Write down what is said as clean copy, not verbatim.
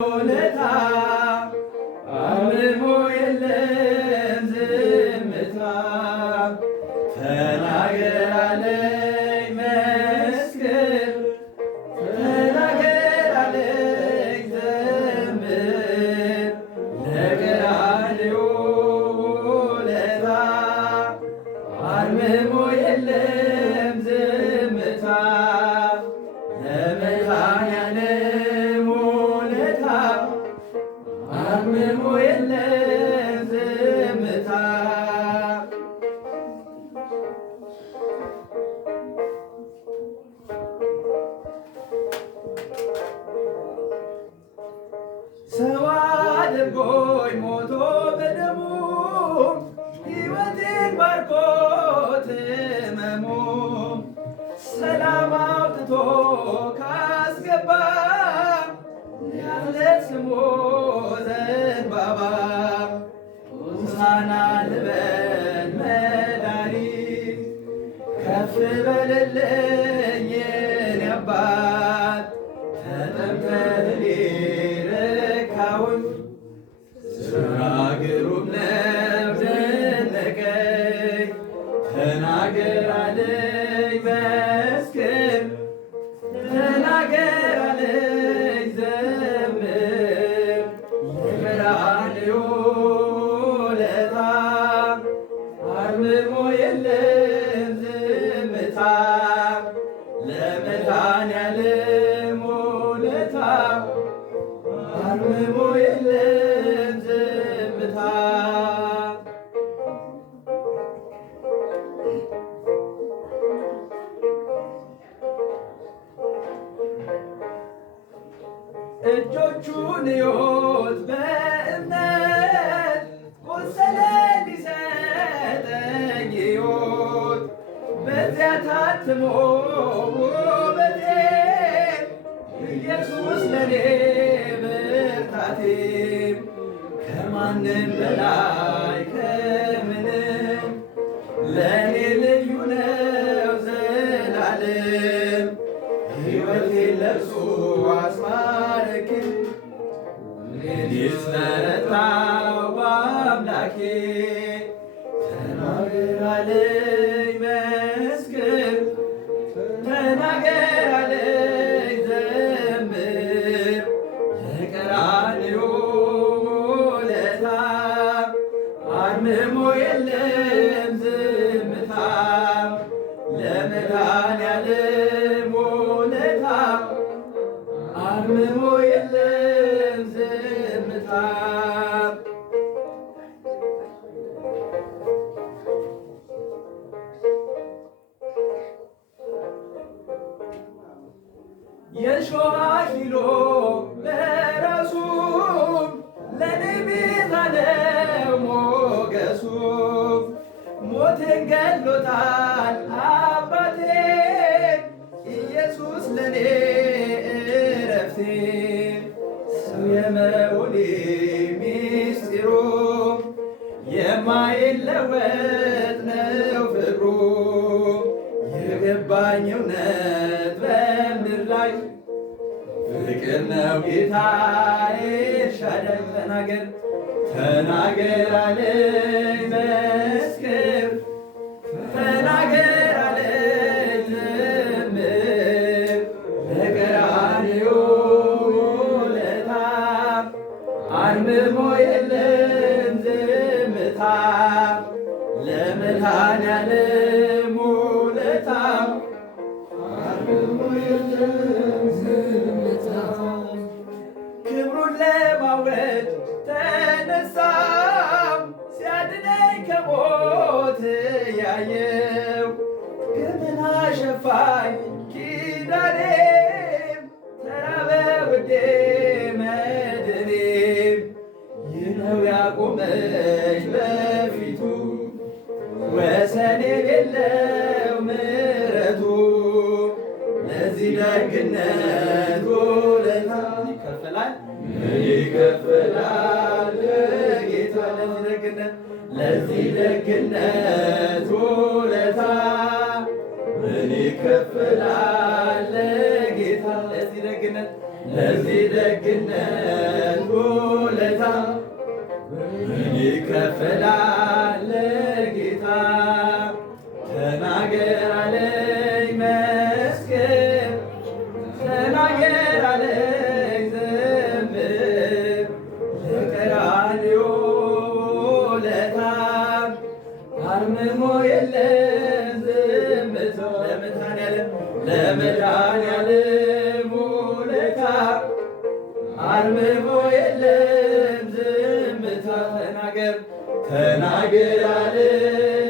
ውለታ አርምሞ የለም ዝምታ ተናገር አለኝ መስክር ተናገር አለኝ ዘምር ለቀራንዮ ውለታ አርምሞ የለም ዝምታ ለመድኃኔዓለም ውለታ አርምሞ የለም ዝምታ ሰው አድርጎኝ ሞቶ በደሙ ሕይወቴን ባርኮት ሕመሙ ሰላም አውጥቶ ካስገባ ያለት ስሙ ዘንባባ ሆሳዕና ልበል መድኃኒት ከፍ በልልኝ የኔ አባት ተጠምቀህ ረካሁኝ ስራ ግሩም ነው ደነቀኝ ተናገር አለኝ መስክር ተናገር አለኝ ዘምር ለቀራንዮ ውለታ አርምሞ የለም ዝምታ ለመድኃኔዓለም ውለታ አርምሞ የለም ዝምታ እጆቹን እዩት በእምነት ቆሰለ ሊሰጠኝ ሕይወት በዚያ ታትሞ ውበቴ ኢየሱስ ለኔ ብርታቴ ከማንም በላይ ከምንም ለኔ ልዩ ነው ዘላለም ሕይወቴን ለእርሱ አስማረክ እኔስ በረታሁ በአምላኬ ተናገር አለኝ መስክር ተናገር አለኝ ዘምር ለቀራንዮ ውለታ አርምሞ የለም ዝምታ ለመድኃኔዓለም ውለታ አርምሞ የለም ዝምታ የሾህ አክሊሉ በራሱ ለኔ ቤዛ ነው ሞገሱ ሞቴን ገድሎታል አባቴ ኢየሱስ ለኔ እረፍቴ ሰው የመሆኔ ሚስጢሩ የማይለወጥ ነው ፍቅሩ የገባኝ እውነት በምድር ላይ ፍቅር ነው ጌታዬ ኤልሻዳይ ተናገር ተናገር አለኝ መስክር ተናገር አለኝ ዘምር ለቀራንዮ ውለታ አርምሞ የለም ዝምታ ለመድኃኔዓለም ውለታ አርምሞ የለም ዝምታ ክብሩን ለማወጅ ተነሳው ሲያድነኝ ከሞት ያየው ገመና ሸፋኝ ኪዳኔም ተራበ ውዴ መድኔም ይህ ነው ያቆመኝ በፊቱ ወሰን የሌለው ምሕረቱ ለዚህ ደግነት ውለታ ይከፈላል ይከፈላል ጌታ ለዚህ ደግነት ውለታ ምን ይከፈላል ጌታ ለዚህ ደግነት ይከፈላል ለጌታ ተናገር አለኝ መስክር ተናገር አለኝ ዘምር ለቀራንዮ ውለታ አርምሞ የለም ዝምታ ለመድኃኔዓለም ውለታ አርምሞ የለም ዝምታ ተናገር አለኝ